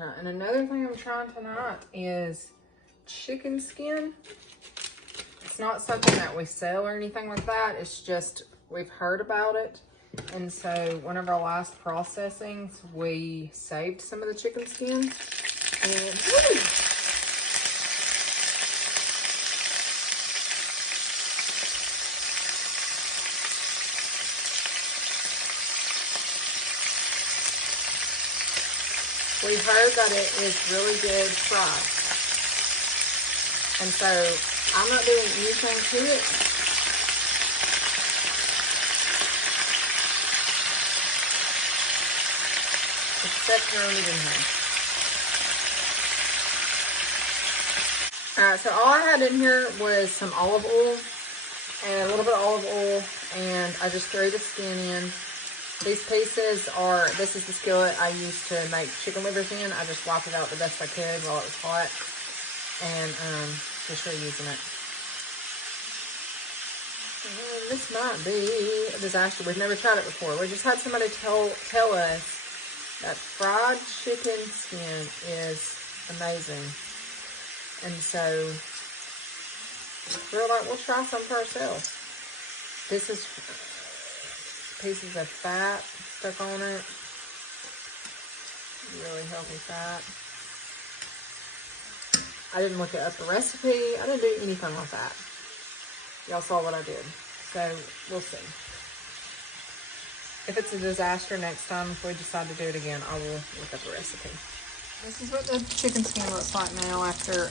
And another thing I'm trying tonight is chicken skin. It's not something that we sell or anything like that. It's just we've heard about it. And so one of our last processings, we saved some of the chicken skins. And woo! We heard that it is really good fried. And so I'm not doing anything to it. Except throwing it in here. Alright, so all I had in here was some olive oil and a little bit of olive oil, and I just threw the skin in. These pieces are, this is the skillet I used to make chicken livers in. I just wiped it out the best I could while it was hot, and just reusing it. And this might be a disaster. We've never tried it before. We just had somebody tell us that fried chicken skin is amazing. And so we're like, we'll try some for ourselves. This is pieces of fat stuck on it. Really healthy fat. I didn't look up the recipe. I didn't do anything like that. Y'all saw what I did. So we'll see. If it's a disaster next time, if we decide to do it again, I will look up the recipe. This is what the chicken skin looks like now after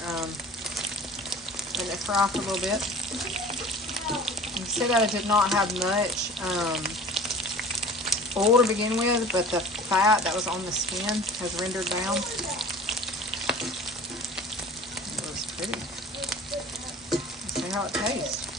letting it fry for a little bit. You see that it did not have much oil to begin with, but the fat that was on the skin has rendered down. It looks pretty. Let's see how it tastes.